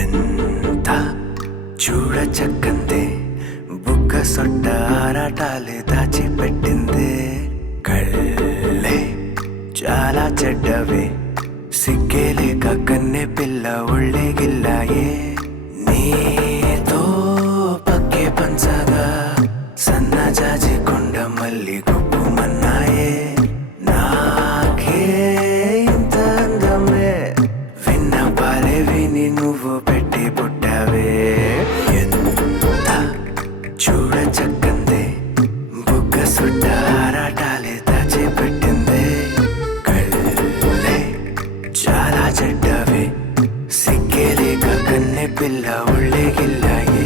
ఎంత చూడచక్కందే బుగ్గ సొట్ట ఆరాటాలే దాచిపెట్టిందే కళ్ళే చాలా చెడ్డవే సిగ్గేలేక కన్నె పిల్ల ఒళ్ళే గిల్లాయే నీతో పక్కే పంచగా సన్న జాజి కొండ మల్లి గుప్పుమన్నాయే నాకే ఇంత అందమే విన్న పాలే విని నువ్వు పెట్టి పుట్టావే ఎంత చూడచక్కందే బుగ్గ సుడ్డ ఆరాటాలే దాచిపెట్టిందే కళ్ళే చాలా చెడ్డవే సిగ్గేలేక కన్నె పిల్ల ఒళ్ళే గిల్లాయే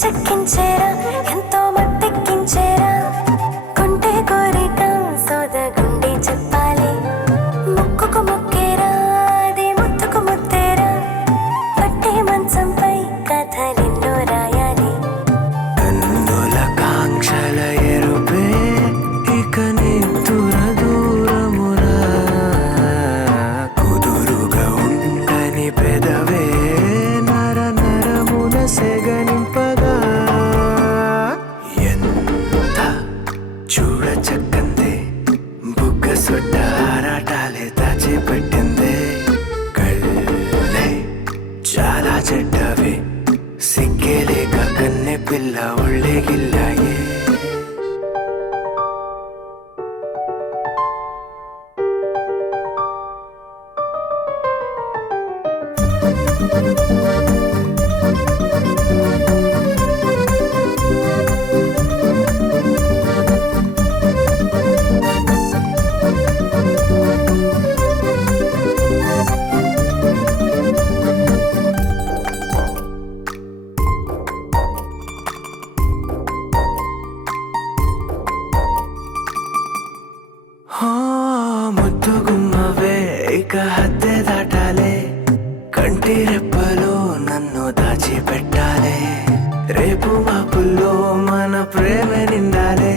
చెక్కించేరా ఎంతో మత్తెక్కించేరా కొంటే కోరిక సోద గుండె చెప్పాలి ముక్కుకు ముక్కేరా అది ముత్తుకు ముత్తేరా పట్టే మంచంపై కథలెన్నో రాయాలి కన్నుల కాంక్షల ఎరుపే ఇక నిద్దుర దూరమురా కుదురుగా ఉండని పెదవే నర నరమున సెగనింపగా చూడచక్కందే బుగ్గ సొట్ట ఆరాటాలే దాచిపెట్టిందే కళ్ళే చాలా చెడ్డవే సిగ్గేలేక కన్నె పిల్ల ఒళ్ళే గిల్లాయే ముద్దుగుమ్మవే ఇక హద్దే దాటాలే కంటి రెప్పలో నన్ను దాచిపెట్టాలే రేపు మాపుల్లో మన ప్రేమ నిండాలే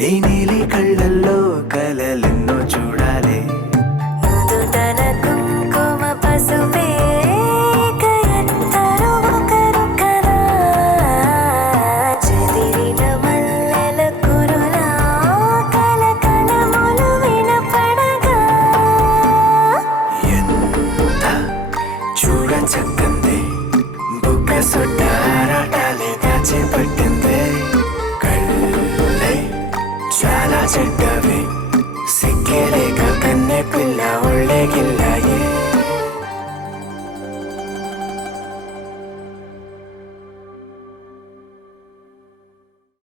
నీ నీలి కళ్ళల్లో కలలెన్నో చూడాలి నుదుటన కుంకుమ పసుపే ఎత్తరు ఒకరు కదా చెదిరిన మల్లెల కురులా కలకలములు వినపడగా ఎంత చూడచక్కందే బుగ్గ సొట్ట ఆరాటాలే దాచిపెట్టిందే కళ్ళే చాలా చెడ్డవే సిగ్గేలేక కన్నె పిల్ల ఒళ్ళే గిల్ల